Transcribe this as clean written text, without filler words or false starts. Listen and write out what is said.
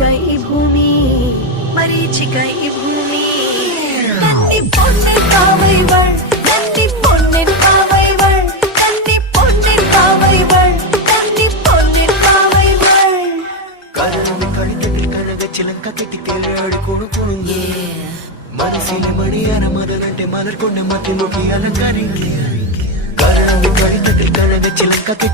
ഈ ഭൂമി മരീചിക ഈ ഭൂമി കന്നി പൊന്നിൻ കാവൈവൾ കന്നി പൊന്നിൻ കാവൈവൾ കന്നി പൊന്നിൻ കാവൈവൾ കന്നി പൊന്നിൻ കാവൈവൾ കരളമി കളിത്തട്ടിൽ കഴക ചിലങ്ക കെട്ടി തേഴാടി കുണുകുണുങ്ങി മനസ്സിലെ മണിയാന മതനട്ടെ മലർ കൊണ്ട് മറ്റു നോക്കി അലങ്കാരിങ്ങി കരളമി കളിത്തട്ടിൽ കഴക ചിലങ്ക കെട്ടി